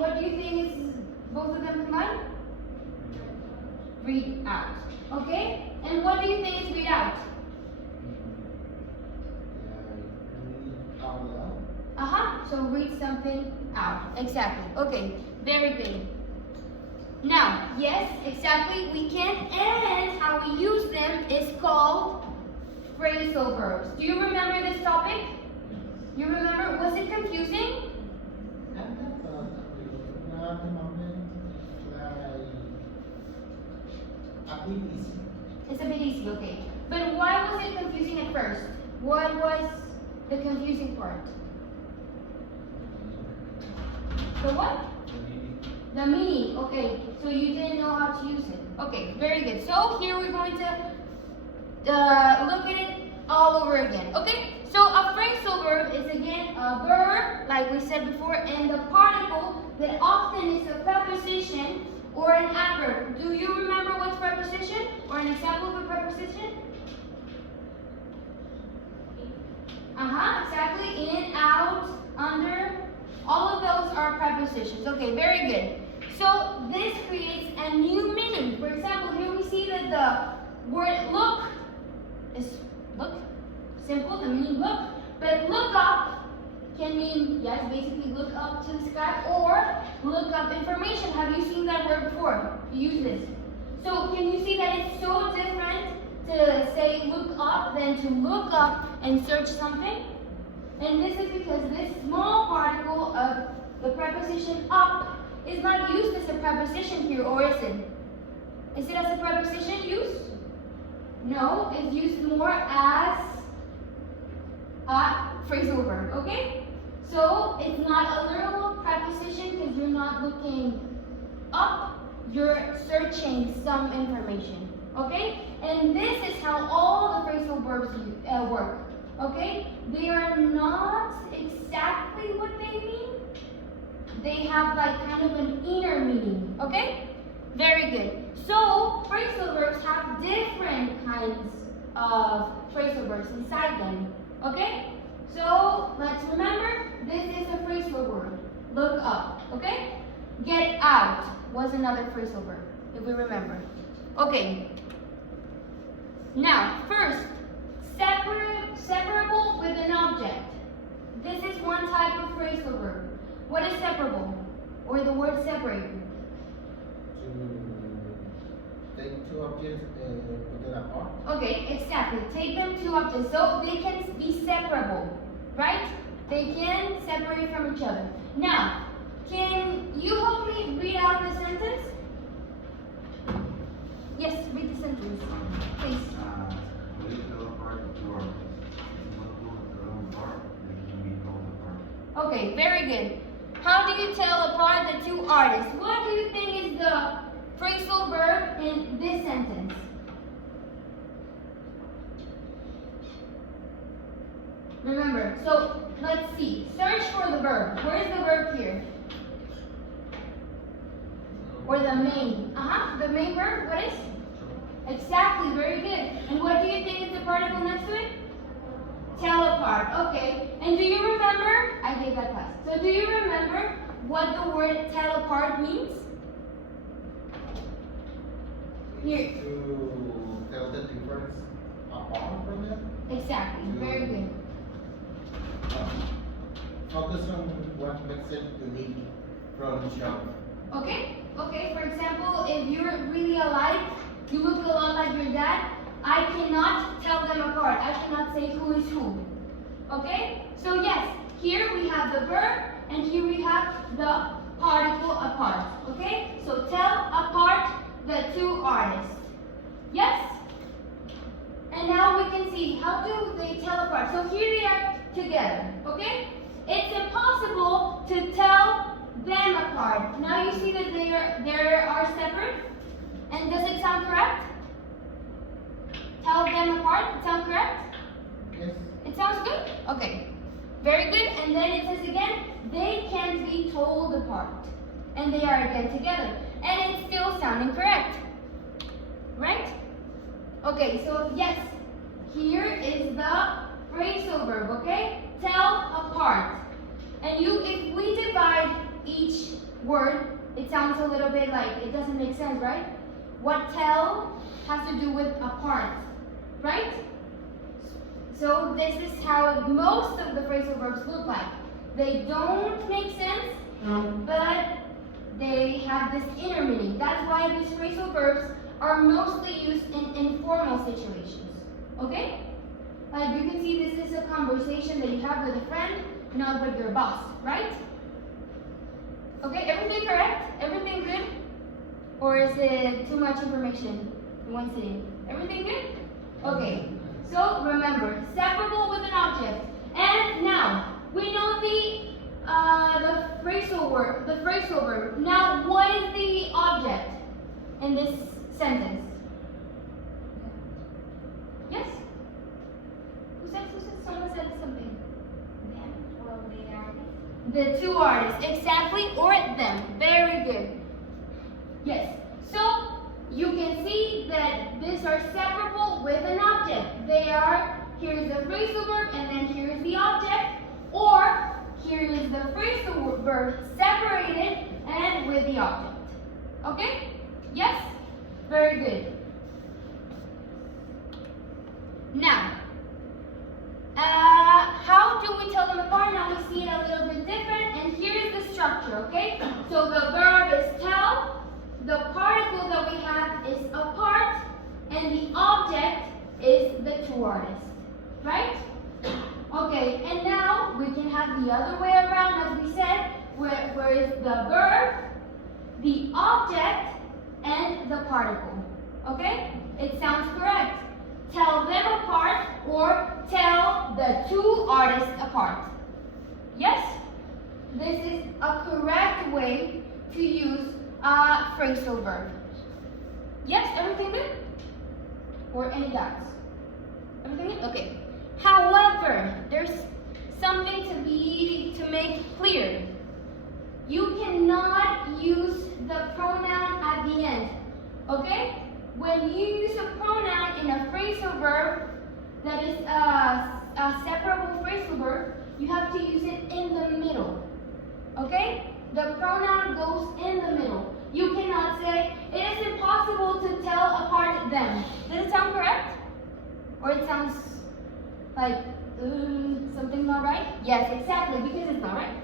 what do you think is both of them combined? Read out. Okay? And what do you think is read out? So read something out. Exactly. Okay. Very good. Now, yes, exactly. We can, and how we use them is called phrasal verbs. Do you remember this topic? You remember? Was it confusing? It's a bit easy, okay. But why was it confusing at first? What was the confusing part? The what? The meaning. Okay, so you didn't know how to use it. Okay, very good. So here we're going to look at it all over again. Okay, so a phrasal verb is again a verb, like we said before, and the particle that often is a preposition or an adverb. Do you remember what's preposition? Or an example of a preposition? Exactly. In, out, under. All of those are prepositions. Okay, very good. So this creates a new meaning. For example, here we see that the word look is look. Simple, the meaning look. But look up can mean, yes, basically look up to the sky or look up information. Have you seen that word before? You use this. So can you see that it's so different to say look up than to look up and search something? And this is because this small particle of the preposition up is not used as a preposition here, or is it? Is it as a preposition used? No, it's used more as a phrasal verb, okay? So it's not a literal preposition because you're not looking up, you're searching some information, okay? And this is how all the phrasal verbs work. Okay? They are not exactly what they mean. They have like kind of an inner meaning. Okay? Very good. So, phrasal verbs have different kinds of phrasal verbs inside them. Okay? So, let's remember, this is a phrasal verb. Look up. Okay? Get out was another phrasal verb, if we remember. Okay. Now, first, separable with an object. This is one type of phrasal verb. What is separable? Or the word separate? To take two objects and put them apart. Okay, exactly. Take them two objects. So they can be separable, right? They can separate from each other. Now, can you help me read out the sentence? Yes, read the sentence, please. Okay, very good. How do you tell apart the two artists? What do you think is the phrasal verb in this sentence? Remember, so let's see. Search for the verb. Where is the verb here? Or the main? The main verb, what is? Exactly, very good. And what do you think is the particle next to it? Tell apart. Okay. And do you remember? I gave that class. So do you remember what the word tell apart means? Here. To tell the difference apart from them? Exactly. Very good. Focus on what makes it unique from each other. Okay. Okay. For example, if you're really alike, you look a lot like your dad, I cannot tell them apart. I cannot say who is who. Okay? So yes, here we have the verb and here we have the particle apart. Okay? So tell apart the two artists. Yes? And now we can see how do they tell apart. So here they are together. Okay? It's impossible to tell them apart. Now you see that they are separate. And does it sound correct? Tell them apart. It sounds correct? Yes. It sounds good? Okay. Very good. And then it says again, they can't be told apart. And they are again together. And it's still sounding correct. Right? Okay, so yes, here is the phrasal verb, okay? Tell apart. And if we divide each word, it sounds a little bit like it doesn't make sense, right? What tell has to do with apart, right? So this is how most of the phrasal verbs look like. They don't make sense, but they have this inner meaning. That's why these phrasal verbs are mostly used in informal situations. Okay? Like you can see this is a conversation that you have with a friend, not with your boss, right? Okay, everything correct? Everything good? Or is it too much information in one sitting? Everything good? Okay, so remember, separable with an object. And now, we know the phrasal verb. Now, what is the object in this sentence? Yes? Someone said something. Them? Well, they are. The two artists, exactly, or them. Very good. Yes. So, you can see that these are separable with an object. They are, here is the phrasal verb, and then here is the object, or here is the phrasal verb separated and with the object. Okay? Yes? Very good. Now, how do we tell them apart? Now we see it a little bit different, and here's the structure, okay? So the verb is tell, the particle that we have is apart, and the object is the two artists, right? Okay, and now we can have the other way around, as we said, where is the verb, the object, and the particle, okay? It sounds correct. Tell them apart, or tell the two artists apart. Yes? This is a correct way to use a phrasal verb. Yes? Everything good? Or any doubts? Everything good? Okay. However, there's something to make clear. You cannot use the pronoun at the end. Okay? When you use a pronoun in a phrasal verb that is a separable phrasal verb, you have to use it in the middle. Okay? The pronoun goes in the middle. You cannot say, it is impossible to tell apart them. Does it sound correct? Or it sounds like something not right? Yes, exactly, because it's not right.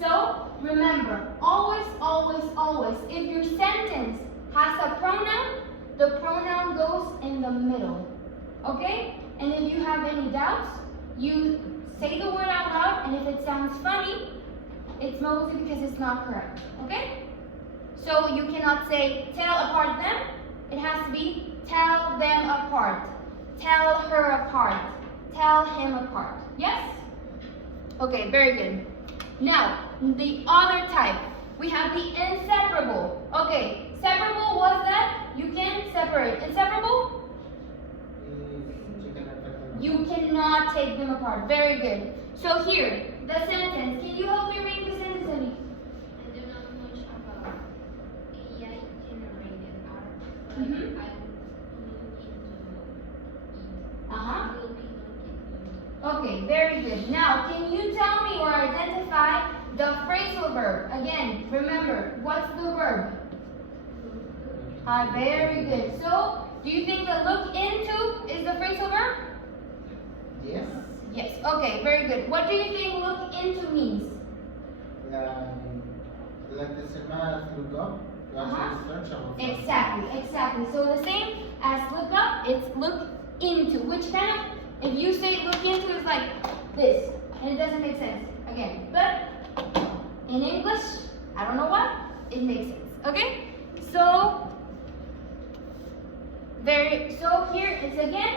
So, remember, always, always, always, if your sentence has a pronoun, the pronoun goes in the middle. Okay? And if you have any doubts, you say the word out loud, and if it sounds funny, it's mostly because it's not correct. Okay? So you cannot say tell apart them. It has to be tell them apart. Tell her apart. Tell him apart. Yes? Okay, very good. Now, the other type. We have the inseparable. Okay, separable was that you can separate. Inseparable? You cannot take them apart. Very good. So here, the sentence. Can you help me read the sentence, Annie? I do not know much about AI generated art, but Mhm. I will look into it. Uh-huh. I will be looking into it. Okay, very good. Now, can you tell me or identify the phrasal verb? Again, remember, what's the verb? Very good. So, do you think the look into is the phrasal verb? Yes. Yes. Okay, very good. What do you think look into means? Like the semana look up, you actually search about something. Exactly. So the same as look up, it's look into. Which kind of, if you say look into, it's like this, and it doesn't make sense. Again, but in English, I don't know what, it makes sense. Okay? So here it's again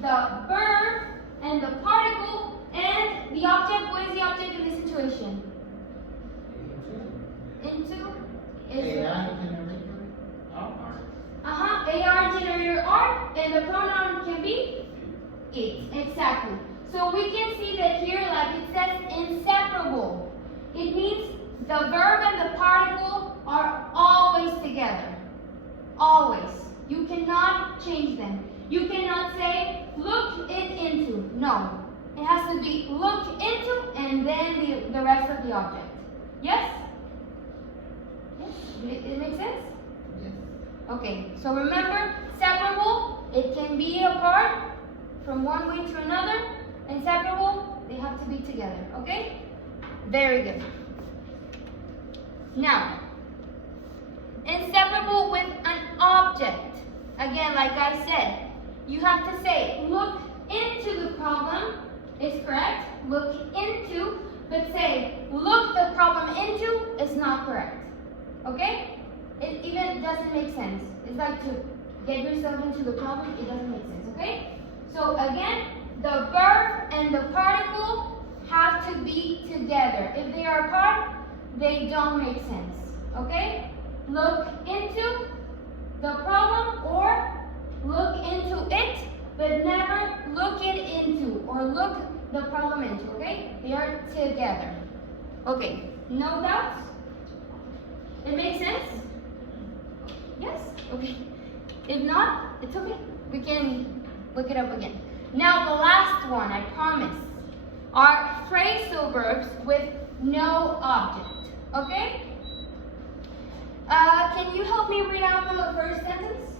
the verb and the particle and the object. What is the object in this situation? Into is AI generator art. AR generator art, and the pronoun can be it. Exactly. So we can see that here, like it says, inseparable. It means the verb and the particle are always together. Always. You cannot change them. You cannot say, look it into. No. It has to be look into and then the rest of the object. Yes? It makes sense? Yes. Okay, so remember, separable, it can be apart from one way to another. Inseparable, they have to be together, okay? Very good. Now, inseparable with an object. Again, like I said, you have to say, look into the problem is correct. Look into, but say, look the problem into is not correct. Okay? It even doesn't make sense. It's like to get yourself into the problem, it doesn't make sense, okay? So again, the verb and the particle have to be together. If they are apart, they don't make sense, okay? Look into the problem or look into it, but never look it into or look the problem into, okay? They are together. Okay, no doubts? It makes sense? Yes? Okay. If not, it's okay. We can look it up again. Now the last one, I promise, are phrasal verbs with no object. Okay? Can you help me read out the first sentence?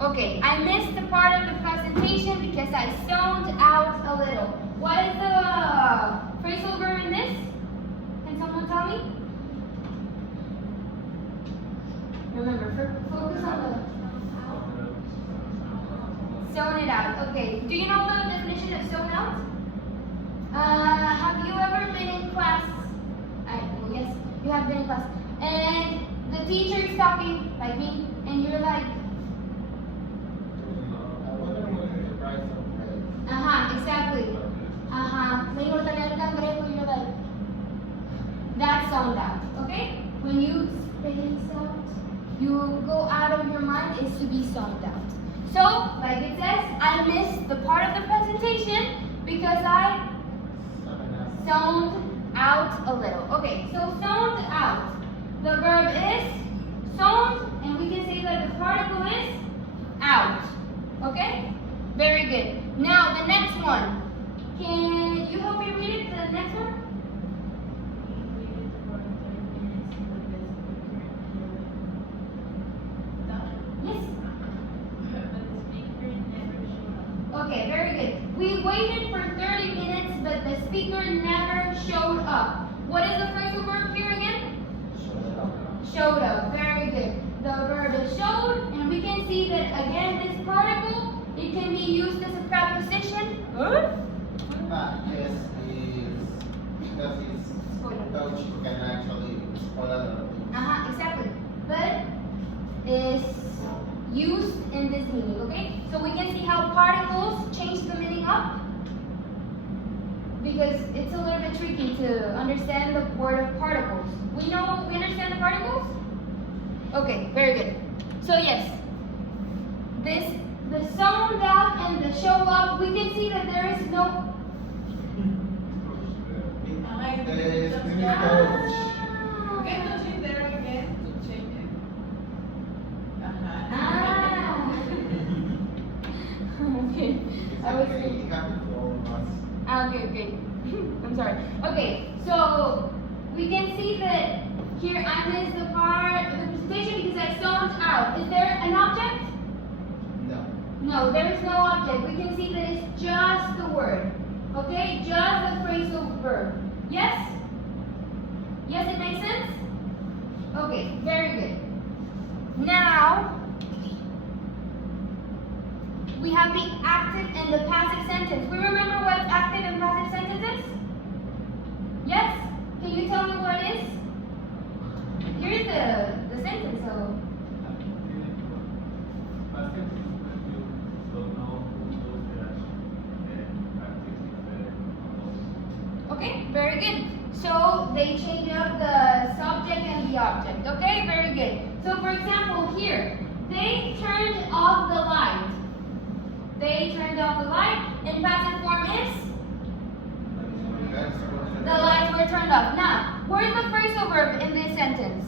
Okay, I missed the part of the presentation because I zoned out a little. What is the phrasal verb in this? Can someone tell me? Remember, focus on the zone it out. Okay, do you know the definition of zone out? Have you ever been in class? Yes, you have been in class. And the teacher is talking like me, and you're like, exactly. You're like, that's zoned out, okay? When you space out, you go out of your mind, is to be zoned out. So, like it says, I missed the part of the presentation because I zoned out a little. Okay, so zoned out. The verb is zoned, and we can say that the particle is out. Okay? Very good. Now, the next one. Can you help me read it, the next one? Yes. Okay, very good. We waited for 30 minutes, but the speaker never showed up. What is the phrasal verb here again? Showed up. Very good. The verb is showed, and we can see that again this particle, it can be used as a preposition. Yes, because it's touch can actually spoil other things. Exactly. But is used in this meaning, okay? So we can see how particles change the meaning up, because it's a little bit tricky to understand the word of particles. We understand the particles? Okay, very good. So yes, the zoned out and the show up, we can see that there is no Okay. Okay. I'm sorry. Okay, so we can see that here I missed the part of the presentation because I zoned out. Is there an object? No. No, there is no object. We can see that it's just the word. Okay, just the phrasal verb. Yes? Yes, it makes sense? Okay, very good. Now, we have the active and the passive sentence. We remember what active and passive sentence is? Yes? Can you tell me what it is? Here's the sentence, so. Okay, very good. So they change up the subject and the object. Okay, very good. So for example, here, they turned off the light. They turned off the light, and passive form is? The lights were turned off. Now, where's the phrasal verb in this sentence?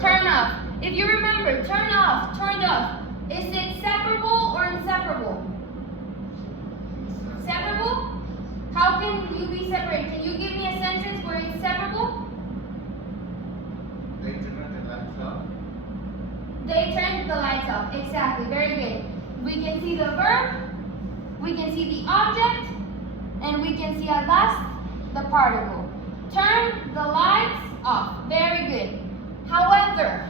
Turn off. If you remember, turn off, turned off. Is it separable or inseparable? Separable? How can can you be separated? Can you give me a sentence where it's separable? They turn the lights off. They turned the lights off. Exactly. Very good. We can see the verb, we can see the object, and we can see at last the particle. Turn the lights off. Very good. However,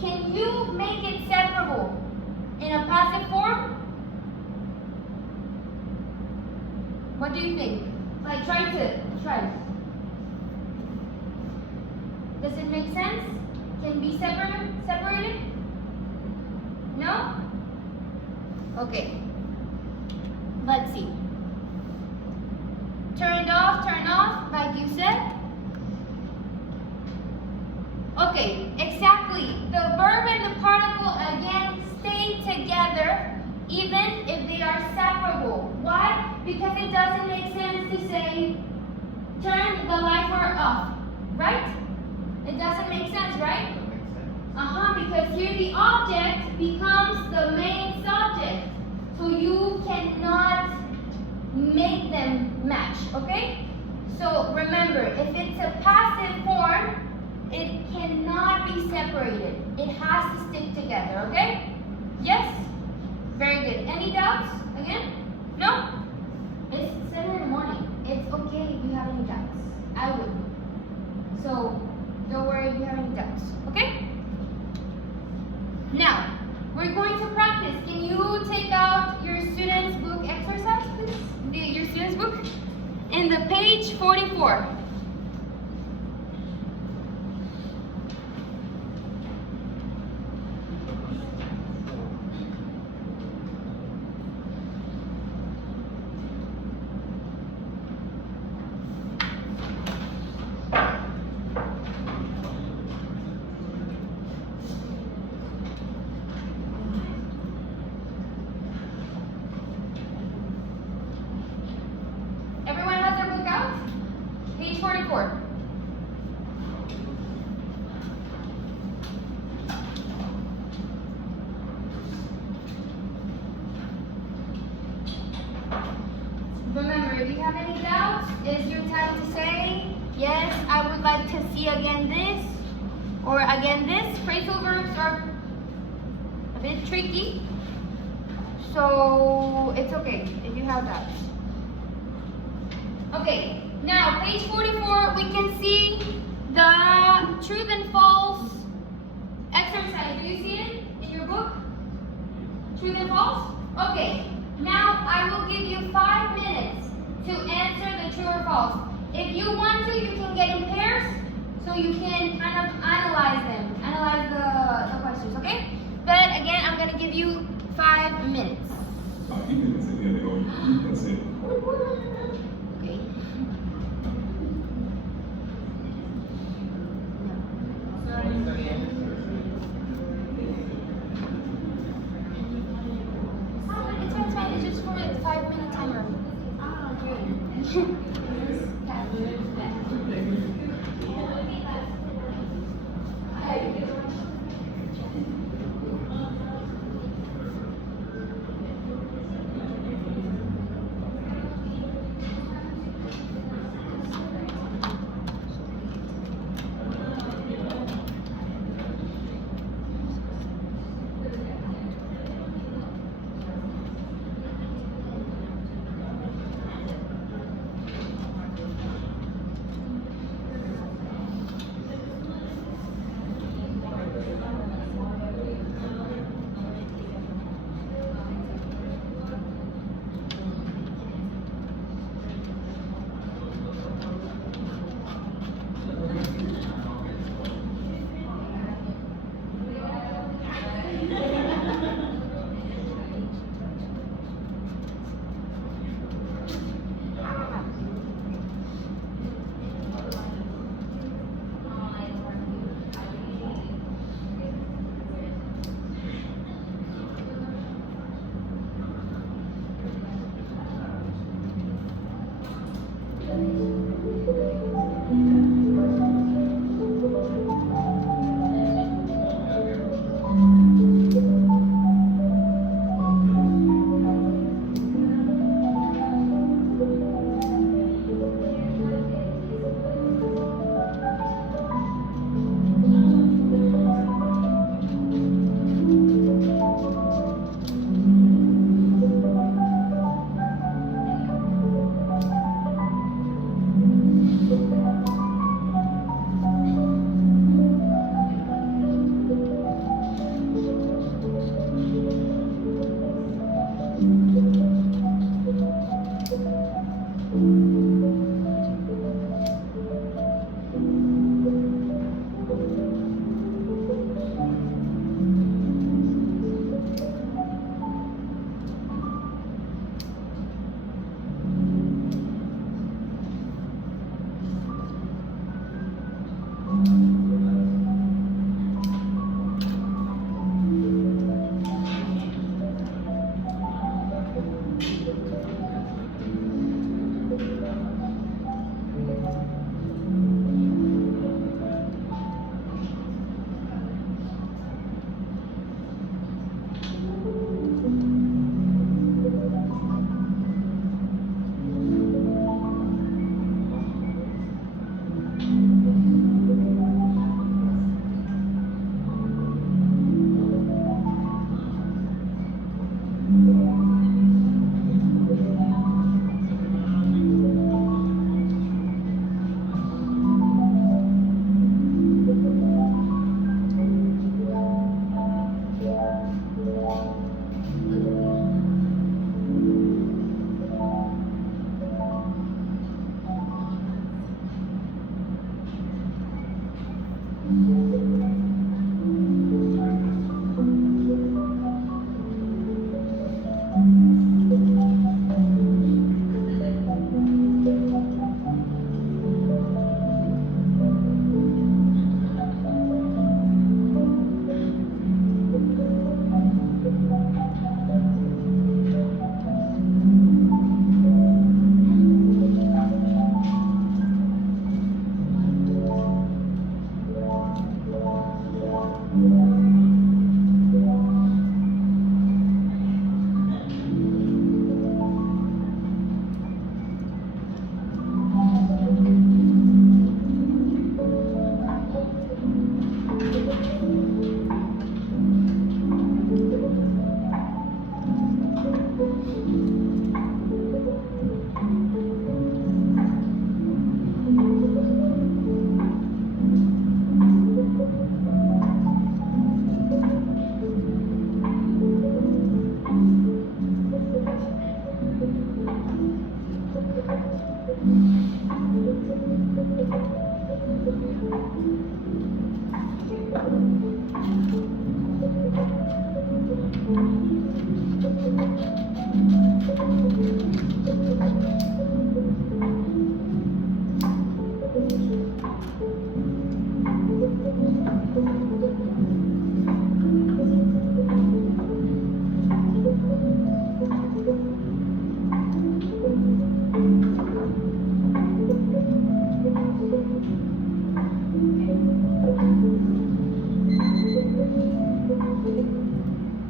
can you make it separable in a passive form? What do you think? Like try it. Does it make sense? Can be separated? No? Okay. Let's see. Turn off, like you said. Okay, exactly. The verb and the particle again stay together even if they are separable. Why? Because it doesn't make sense to say turn the light off, right? It doesn't make sense, right? That makes sense. Because here the object becomes the main subject. So you cannot make them match, okay? So remember, if it's a passive form, it cannot be separated. It has to stick together, okay? Yes? Very good. Any doubts? Again? No? It's 7 in the morning. It's okay if you have any doubts. I would. So don't worry if you have any doubts, okay? Now, we're going to practice. Can you take out your student's book exercise, please? Your student's book? In the page 44. Everyone has their book out? Page 44. Remember, if you have any doubts, it's your time to say, yes, I would like to see again this, or again this. Phrasal verbs are a bit tricky, so it's okay if you have doubts. Okay, now page 44, we can see the truth and false exercise. Do you see it in your book? True and false? Okay, now I will give you 5 minutes to answer the true or false. If you want to, you can get in pairs so you can kind of analyze them, analyze the questions, okay? But again, I'm going to give you 5 minutes. Okay. It's fine. It's just for a 5-minute timer. Ah, great.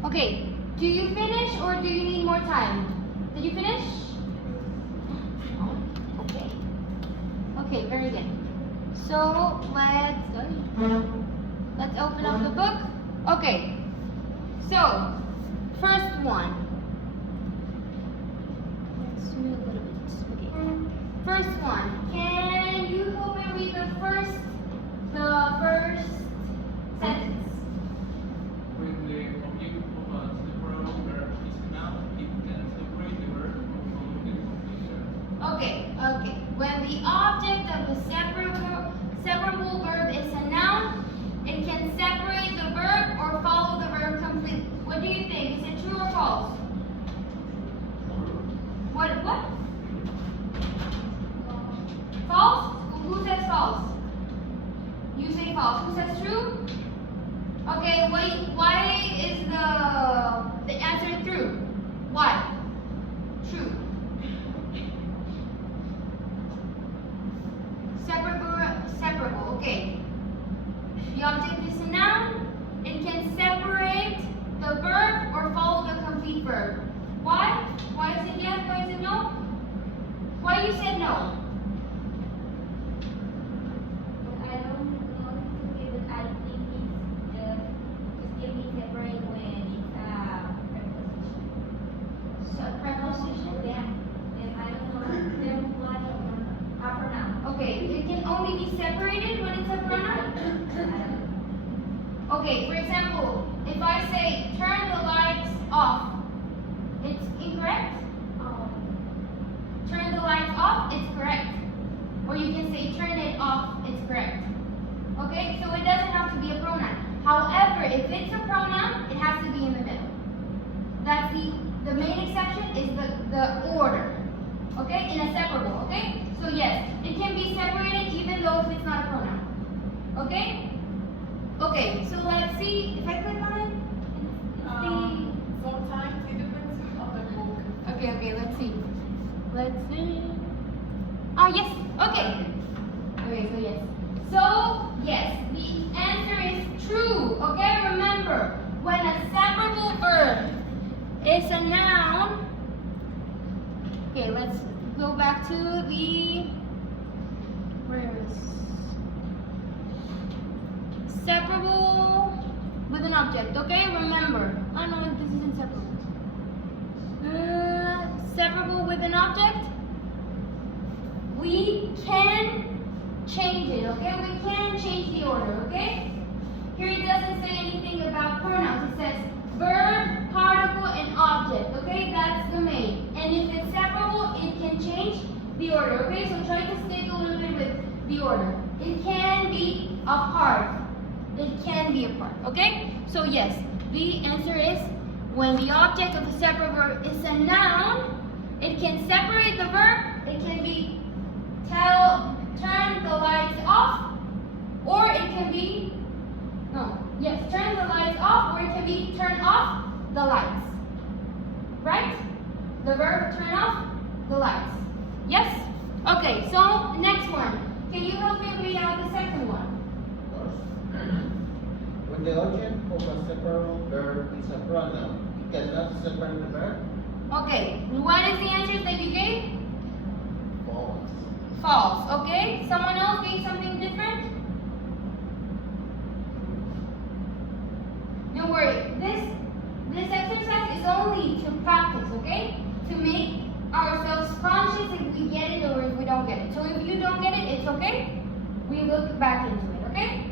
Okay, do you finish or do you need more time? Did you finish? Okay. Okay, very good. So let's open up the book. Okay. So first one. Let's do a little bit. Okay. First one. Can you help me read the first sentence? When the object of a separable verb is a noun, it can separate the verb from the completion. Okay. When the object of a separable verb is a noun, it can separate the verb or follow the verb completely. What do you think? Is it true or false? What? False? Who says false? You say false. Who says true? Okay, why is the answer true? Why? True. Separable, okay. The object is a noun. It can separate the verb or follow the complete verb. Why? Why is it yes? Why is it no? Why you said no? I don't know but I think it can be separate when it's a preposition. So preposition? Yeah. And I don't know them what a pronoun. Okay, it can only be separated when it's a pronoun? Okay, for example, if I say turn the lights off, it's incorrect? Turn the lights off, it's correct. Or you can say turn it off, it's correct. Okay, so it doesn't have to be a pronoun. However, if it's a pronoun, it has to be in the middle. That's the main exception is the order. Okay, in a separable, okay? So yes, it can be separated even though if it's not a pronoun. Okay? Okay, so let's see if I click on it. Sometimes it depends on the book. Okay, let's see. Ah, yes. Okay. Okay, so yes. So, yes, the answer is true. Okay, remember, when a separable verb is a noun. Okay, let's go back to where is separable with an object. Okay, remember. Oh no, this isn't separable. Separable with an object. We can change it. Okay, we can change the order. Okay. Here it doesn't say anything about pronouns. It says verb, particle, and object. Okay, that's the main. And if it's separable, it can change the order. Okay, so try to stick a little bit with the order. It can be a part. It can be a part. Okay, so yes, the answer is when the object of a separate verb is a noun, it can separate the verb. It can be turn the lights off, or it can be turn the lights off, or it can be turn off the lights. Right? The verb turn off the lights. Yes? Okay, so next one. Can you help me read out the second one? When the object of a separable verb is a pronoun, it cannot separate the verb. Okay, what is the answers that you gave? False. False, okay? Someone else gave something different? Don't worry, this exercise is only to practice, okay? To make ourselves conscious if we get it or if we don't get it. So if you don't get it, it's okay. We look back into it, okay?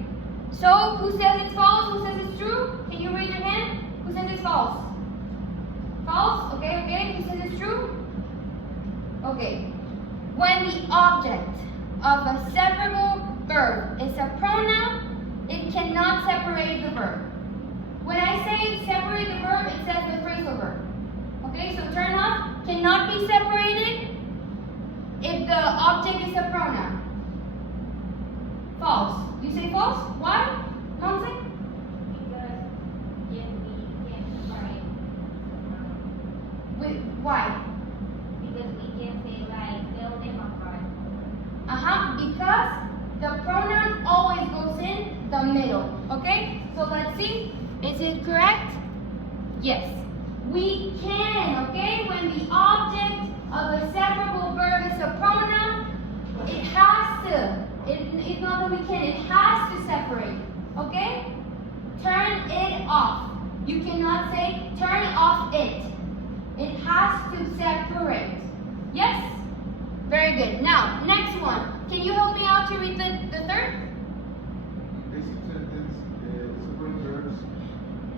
So who says it's false? Who says it's true? Can you raise your hand? Who says it's false? False? Okay. Who says it's true? Okay. When the object of a separable verb is a pronoun, it cannot separate the verb. When I say separate the verb, it says the phrasal verb. Okay, so turn off cannot be separated if the object is a pronoun. False. You say false? Why? Monse? Because then we can separate. Wait, why? Because we can say like tell them apart. Because the pronoun always goes in the middle. Okay? So let's see. Is it correct? Yes. We can, okay? When the object of a separable verb is a pronoun, it has to. It's not that we can, it has to separate. Okay? Turn it off. You cannot say turn off it. It has to separate. Yes? Very good. Now, next one. Can you help me out to read the third? Basic sentence, separate verbs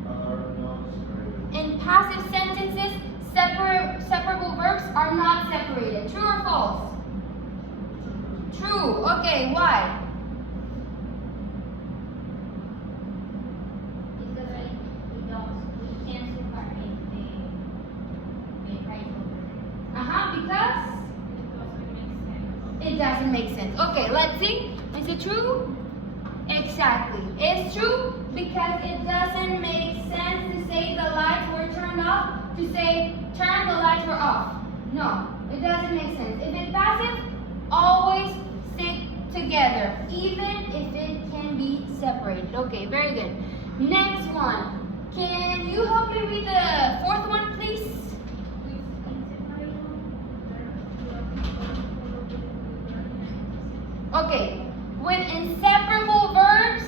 are not separated. In passive sentences, separable verbs are not separated. True or false? True. Okay, why? Because we can separate the phrasal verb. Because it doesn't make sense. Okay, let's see. Is it true? Exactly. It's true because it doesn't make sense to say the lights were turned off to say turn the lights were off. No, it doesn't make sense. If it's passive, always stick together, even if it can be separated. Okay, very good. Next one. Can you help me read the fourth one, please? Okay, with inseparable verbs,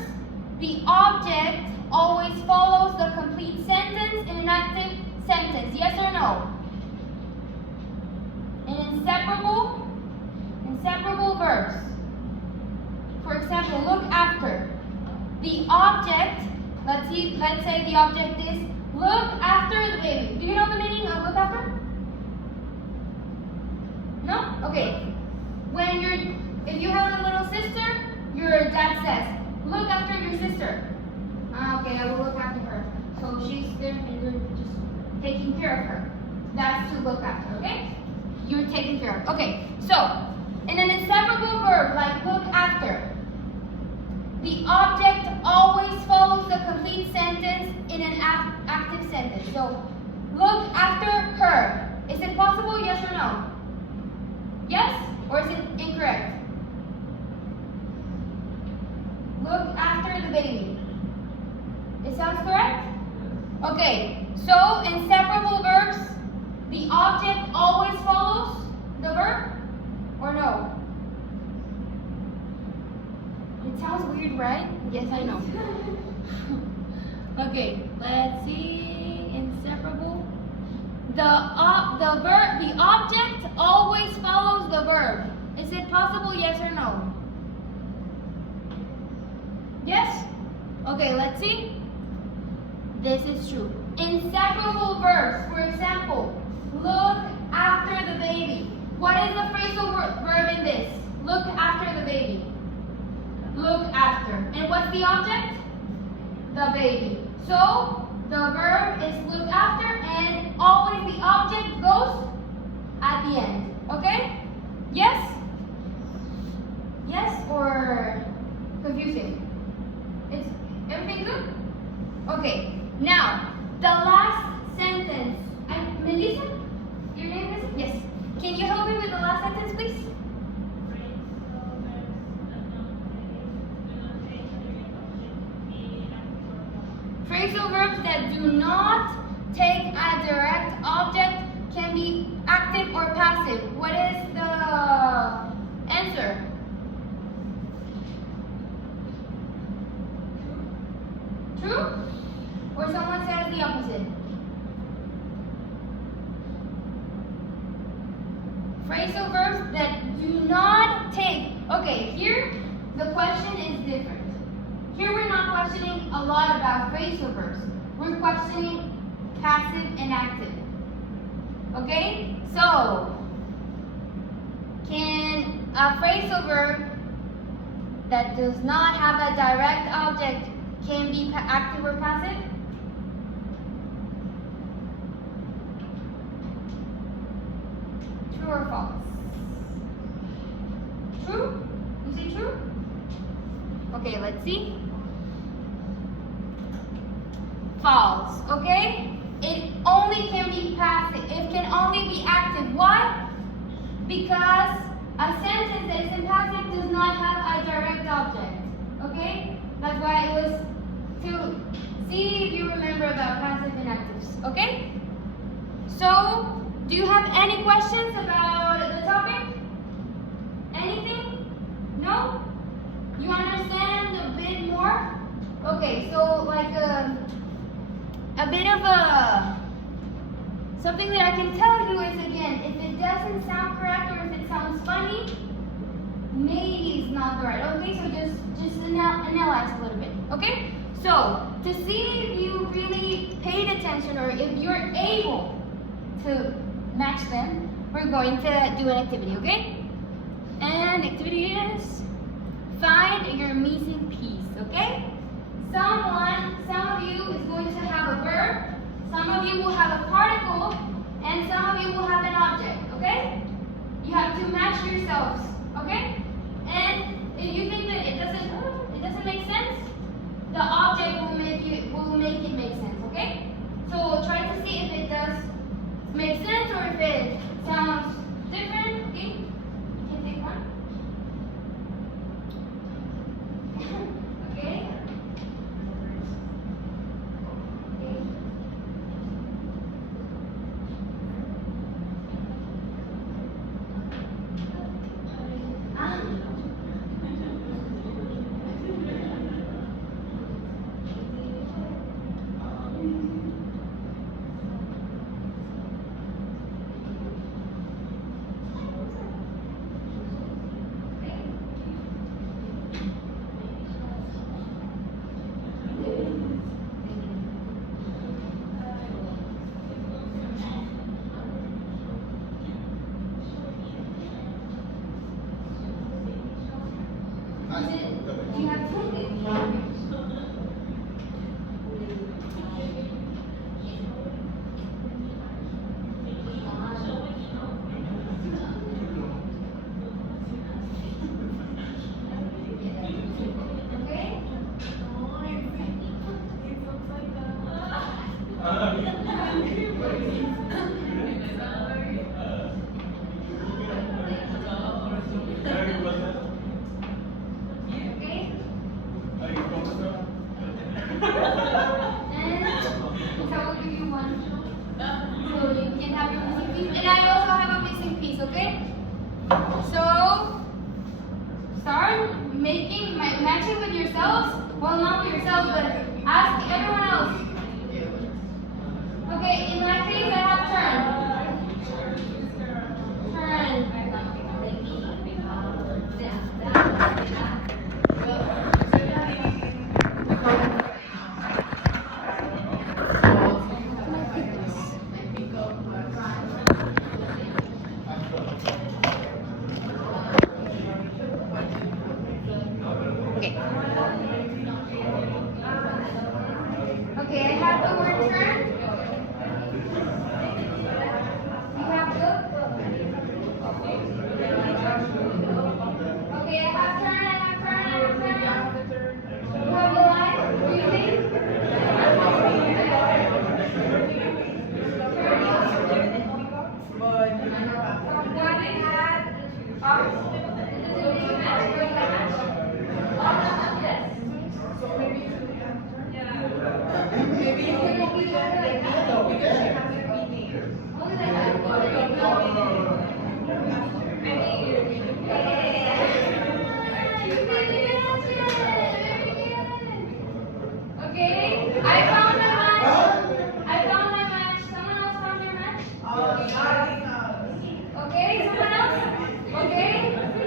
the object always follows the complete sentence in an active sentence. Yes or no? In inseparable verbs. For example, look after. The object, let's say the object is look after the baby. Do you know the meaning of look after? No? Okay. If you have a little sister, your dad says, look after your sister. Okay, I will look after her. So she's there and you're just taking care of her. That's to look after, okay? You're taking care of. Okay, so in an inseparable verb like look after, the object always follows the complete sentence in an active sentence. So look after her. Is it possible, yes or no? Yes? Or is it incorrect? Look after the baby. It sounds correct? Okay, so inseparable verbs, the object always follows the verb or no? It sounds weird, right? Yes, I know. Okay, let's see. Inseparable. The object always follows the verb. Is it possible, yes or no? Yes? Okay, let's see. This is true. Inseparable verbs, for example, look after the baby. What is the phrasal verb in this? Look after the baby. Look after. And what's the object? The baby. So, the verb is look after and always the object goes at the end. Okay? Yes? Yes or confusing? Is everything good? Okay. Now, the last sentence. Melissa? Your name is? Yes. Can you help me with the last sentence, please? Phrasal verbs that do not take a direct object can be active or passive. What is the answer? True? Or someone says the opposite? Phrasal verbs that do not take. Okay, here the question is different. Here we're not questioning a lot about phrasal verbs. We're questioning passive and active. Okay? So, can a phrasal verb that does not have a direct object can be active or passive? True or false? True? You say true? Okay, let's see. False, okay? It only can be passive. It can only be active. Why? Because a sentence that is in passive does not have a direct object. Okay? That's why it was to see if you remember about passive and actives. Okay? So, do you have any questions about the topic? Anything? No? You understand a bit more? Okay, so like a bit of something that I can tell you is, again, if it doesn't sound correct or if it sounds funny, maybe it's not right. Okay, so just analyze a little bit. Okay, so to see if you really paid attention or if you're able to match them, we're going to do an activity. Okay, and activity is find your missing piece. Okay, some of you is going to have a verb. Some of you will have a particle, and some of you will have an object, okay? You have to match yourselves, okay? And if you think that it doesn't make sense, the object will make it make sense, okay? So try to see if it does make sense or if it sounds different, okay? You can take one. Okay? Do you have two? Okay? Okay? And so I will give you one. So you can have your missing piece. And I also have a missing piece, okay? So start matching with yourselves. Well, not with yourselves, but ask everyone else. Okay, in my case, I have turn. Okay. Okay, I have the word turn. You have look. Okay, I have turn, I have turn, I have turn. You have the line. What do you think? Okay, I found my match. I found my match. Someone else found your match? Okay, someone else? Okay.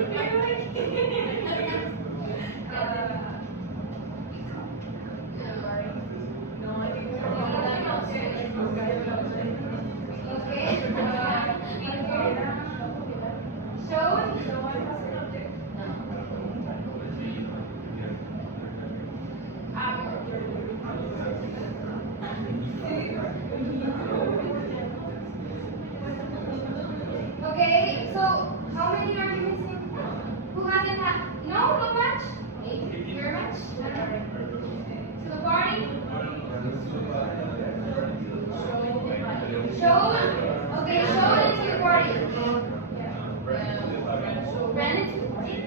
How many are you missing? Who hasn't had? No, not much. Very much. To the party. Showed. Okay, showed it to the party. Ran it to the party.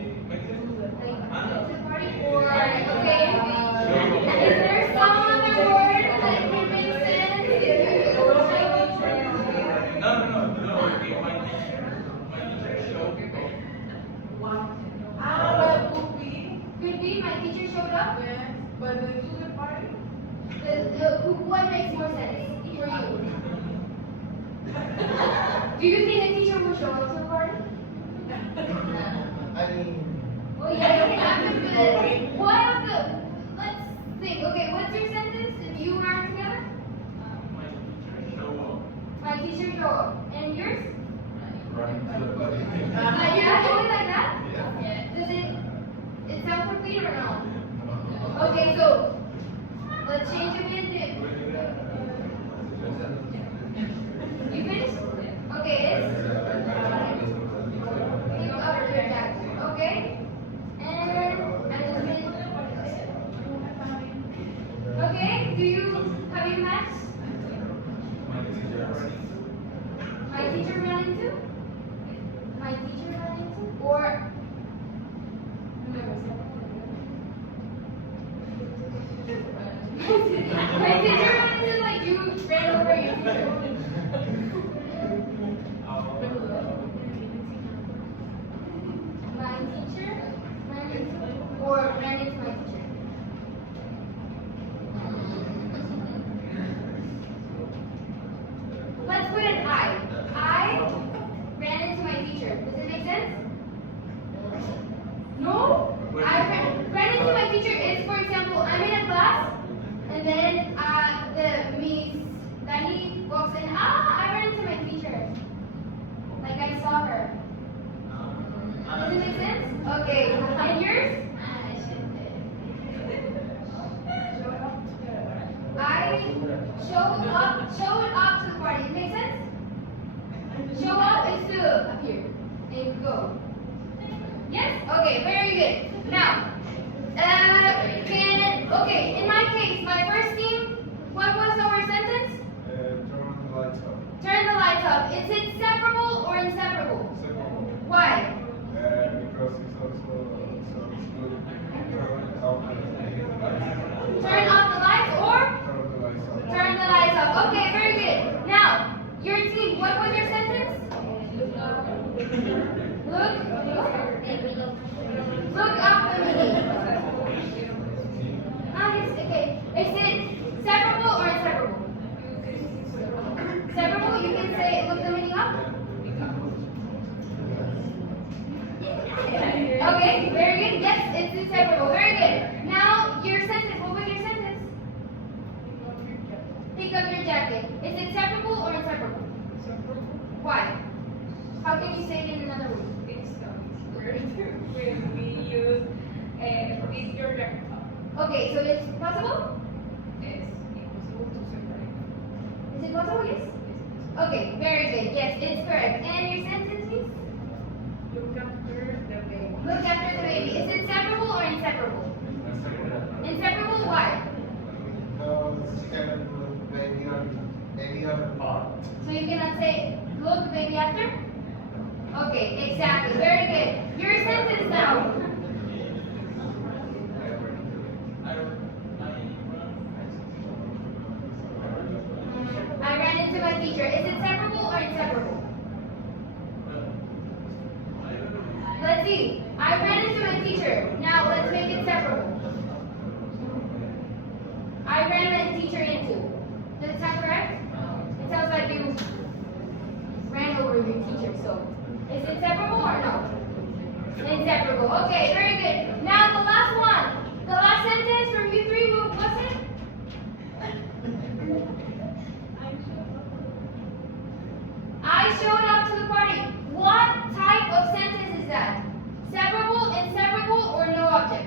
To the party. Or okay. Is there some other word that can make sense? No. Okay, my teacher showed. Could be my teacher showed up. But the to the party? What makes more sense for you? Do you think a teacher will show up to the party? I mean, Well, yeah, it can happen, but what of the? Let's think. Okay, what's your sentence? If you are together, My teacher showed up. my teacher show up, and yours? running to the body. Yeah, only like that. Yeah. Does it sound complete or no? Okay, so let's change a bit. You finished? Okay, it's you cover your jacket. Okay, and I just made. Okay, have you matched? My teacher ran into? My teacher ran into? Or my teacher ran into like you ran over your teacher. My teacher ran into or ran into my teacher. Let's put an I. I ran into my teacher. Does it make sense? No? Ran into my teacher is, for example, I'm in a class, and then the Miss Danny walks in. I ran into my teacher. Like I saw her. Does it make sense? Okay. And yours? I showed up to the party. Does it make sense? Show up is to appear and go. Yes? Okay, very good. Now, okay, in my case, my first team, what was our sentence? Turn the lights up. Turn the lights up. Is it separable or inseparable? Why? Because it's also so it's good. Turn off the lights or Turn the lights up. turn the lights up. Okay, very good. Now, your team, what was your sentence? Look up the meaning. Yes, okay. Is it separable or inseparable? Separable, you can say look the meaning up. Okay, very good. Yes, it's inseparable. Very good. Now, your sentence, what was your sentence? Pick up your jacket. Is it separable or inseparable? Why? How can you say it in another way? It's when we use pick your jacket up. Okay, so it's possible? It's impossible to separate. Is it possible? Yes? Okay, very good. Yes, it's correct. And your sentence is? Look after the baby. Look after the baby. Is it separable or inseparable? Inseparable, why? No, it's kind of maybe on the part. So you cannot say look baby after? Okay, exactly. Very good. Your sentence now. I ran into my teacher. Is it separable or inseparable? Let's see. I ran into my teacher. Now let's make it separable. I ran my teacher into. Does it sound correct? It sounds like you ran over your teacher. So, is it separable or no? Inseparable. Okay, very good. Now the last one. The last sentence from you three. What was it? I showed up to the party. What type of sentence is that? Separable, inseparable, or no object?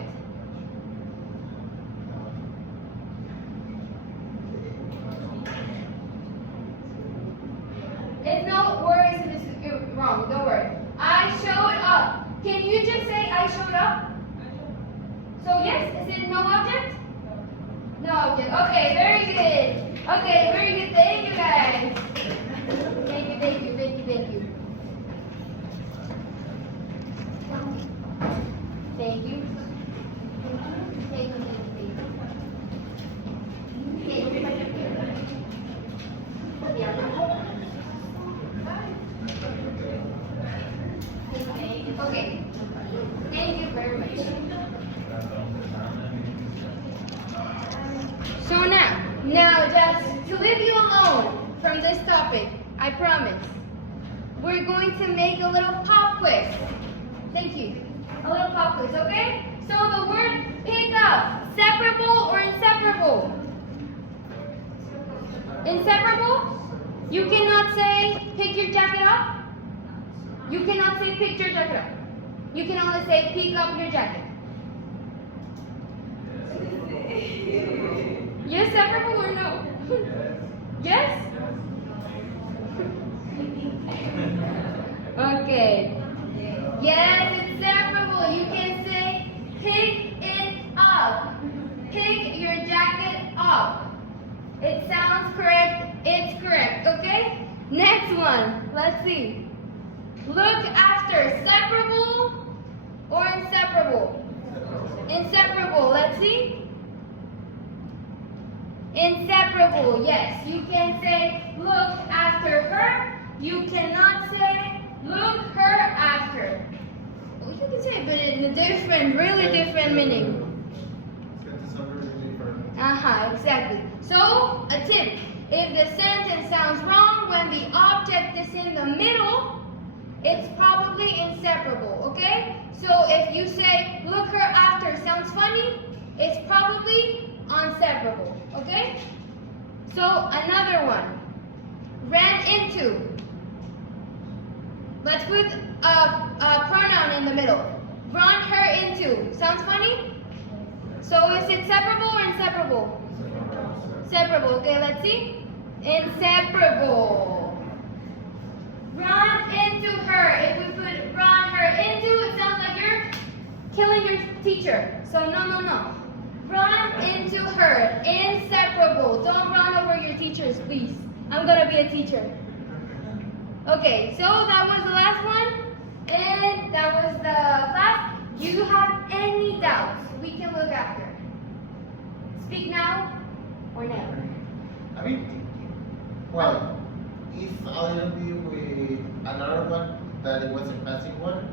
It's no worries if this is wrong. Don't worry. I showed Can you just say I showed up? So yes, is it no object? No object. Okay, very good. Okay, very good. Thank you guys. Thank you, thank you, thank you, thank you. Thank you. Thank you, thank you, thank you. Okay. Thank you very much. So now just to leave you alone from this topic, I promise, we're going to make a little pop quiz. Thank you. A little pop quiz, okay? So the word pick up, separable or inseparable? Inseparable? You cannot say pick your jacket up. You cannot say pick your jacket up. You can only say pick up your jacket. Yes, separable or no? Yes? Okay. Yes, it's separable. You can say pick it up. Pick your jacket up. It sounds correct. It's correct. Okay? Next one. Let's see. Look after. Separable or inseparable? Inseparable. Let's see. Inseparable. Yes. You can say look after her. You cannot say look her after. Well, you can say it, but in a different, really different meaning. Exactly. So, a tip. If the sentence sounds wrong when the object is in the middle, it's probably inseparable, okay? So if you say, look her after sounds funny, it's probably inseparable, okay? So another one. Ran into. Let's put a pronoun in the middle. Run her into. Sounds funny? So is it separable or inseparable? Separable. Okay, let's see. Inseparable. Run into her. If we put run her into, it sounds like you're killing your teacher. So no. Run into her. Inseparable. Don't run over your teachers, please. I'm gonna be a teacher. Okay, so that was the last one. And that was the class. Do you have any doubts? We can look after. Speak now or never. I mean, well, if a little bit with another one that it was a passive one,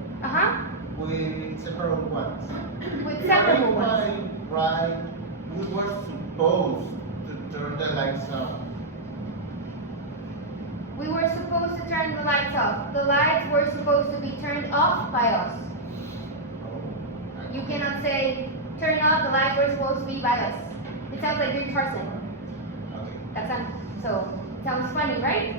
with several ones. With several ones. Right, we were supposed to turn the lights off. We were supposed to turn the lights off. The lights were supposed to be turned off by us. You cannot say turn off, the lights were supposed to be by us. It sounds like you're Tarzan. Okay. It sounds funny, right?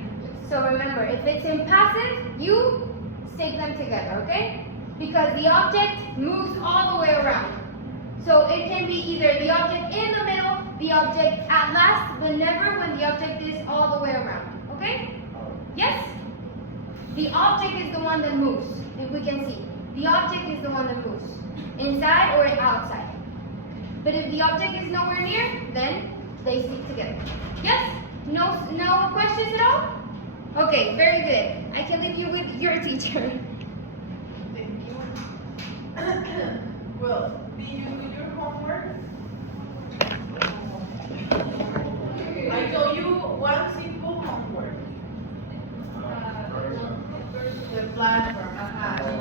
So remember, if it's in passive, you stick them together, okay? Because the object moves all the way around. So it can be either the object in the middle, the object at last, but never when the object is all the way around, okay? Yes? The object is the one that moves, if we can see. The object is the one that moves, inside or outside. But if the object is nowhere near, then they stick together. Yes? No questions at all? Okay, very good. I can leave you with your teacher. Thank you. Well, did you do your homework? I told you one simple homework. The plan